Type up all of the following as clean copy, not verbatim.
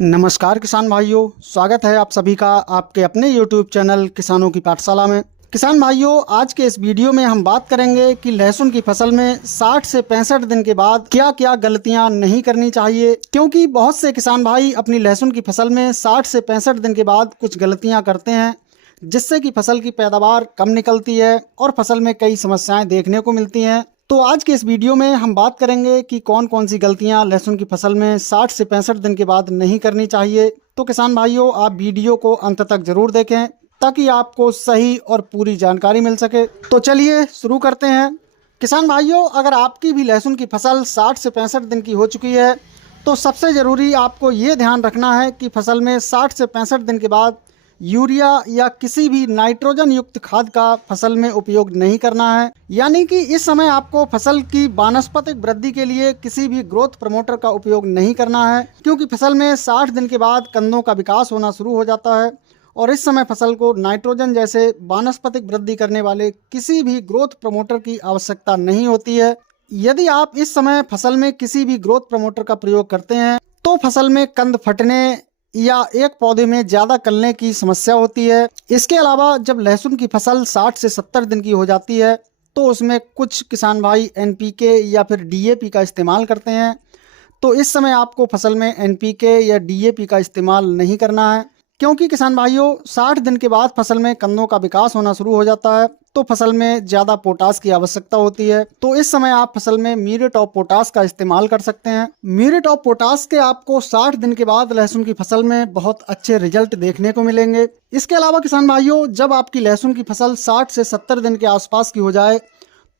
नमस्कार किसान भाइयों, स्वागत है आप सभी का आपके अपने YouTube चैनल किसानों की पाठशाला में। किसान भाइयों, आज के इस वीडियो में हम बात करेंगे कि लहसुन की फसल में 60 से 65 दिन के बाद क्या क्या गलतियां नहीं करनी चाहिए, क्योंकि बहुत से किसान भाई अपनी लहसुन की फसल में 60 से 65 दिन के बाद कुछ गलतियां करते हैं, जिससे कि फसल की पैदावार कम निकलती है और फसल में कई समस्याएं देखने को मिलती हैं। तो आज के इस वीडियो में हम बात करेंगे कि कौन कौन सी गलतियां लहसुन की फसल में 60 से 65 दिन के बाद नहीं करनी चाहिए। तो किसान भाइयों, आप वीडियो को अंत तक जरूर देखें ताकि आपको सही और पूरी जानकारी मिल सके। तो चलिए शुरू करते हैं। किसान भाइयों, अगर आपकी भी लहसुन की फसल 60 से 65 दिन की हो चुकी है तो सबसे ज़रूरी आपको ये ध्यान रखना है कि फसल में 60 से 65 दिन के बाद यूरिया या किसी भी नाइट्रोजन युक्त खाद का फसल में उपयोग नहीं करना है। यानी कि इस समय आपको फसल की वानस्पतिक वृद्धि के लिए किसी भी ग्रोथ प्रमोटर का उपयोग नहीं करना है, क्योंकि फसल में 60 दिन के बाद कंदों का विकास होना शुरू हो जाता है और इस समय फसल को नाइट्रोजन जैसे वानस्पतिक वृद्धि करने वाले किसी भी ग्रोथ प्रमोटर की आवश्यकता नहीं होती है। यदि आप इस समय फसल में किसी भी ग्रोथ प्रमोटर का प्रयोग करते हैं तो फसल में कंद फटने या एक पौधे में ज़्यादा कलने की समस्या होती है। इसके अलावा जब लहसुन की फसल 60 से 70 दिन की हो जाती है तो उसमें कुछ किसान भाई एनपीके या फिर डीएपी का इस्तेमाल करते हैं। तो इस समय आपको फसल में एनपीके या डीएपी का इस्तेमाल नहीं करना है, क्योंकि किसान भाइयों 60 दिन के बाद फसल में कंदों का विकास होना शुरू हो जाता है तो फसल में ज़्यादा पोटास की आवश्यकता होती है। तो इस समय आप फसल में म्यूरेट ऑफ पोटास का इस्तेमाल कर सकते हैं। म्यूरेट ऑफ पोटास के आपको 60 दिन के बाद लहसुन की फसल में बहुत अच्छे रिजल्ट देखने को मिलेंगे। इसके अलावा किसान भाइयों, जब आपकी लहसुन की फसल 60 से 70 दिन के आसपास की हो जाए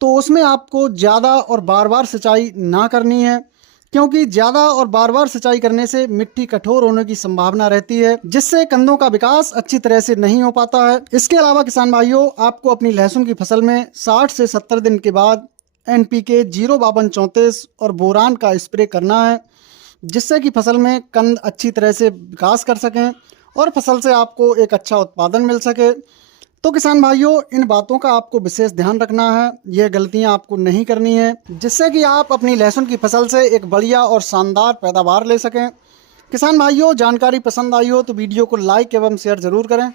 तो उसमें आपको ज़्यादा और बार बार सिंचाई ना करनी है, क्योंकि ज़्यादा और बार बार सिंचाई करने से मिट्टी कठोर होने की संभावना रहती है, जिससे कंदों का विकास अच्छी तरह से नहीं हो पाता है। इसके अलावा किसान भाइयों, आपको अपनी लहसुन की फसल में 60 से 70 दिन के बाद एनपीके 05234 और बोरान का स्प्रे करना है, जिससे कि फसल में कंद अच्छी तरह से विकास कर सकें और फसल से आपको एक अच्छा उत्पादन मिल सके। तो किसान भाइयों, इन बातों का आपको विशेष ध्यान रखना है, यह गलतियां आपको नहीं करनी है, जिससे कि आप अपनी लहसुन की फसल से एक बढ़िया और शानदार पैदावार ले सकें। किसान भाइयों, जानकारी पसंद आई हो तो वीडियो को लाइक एवं शेयर जरूर करें।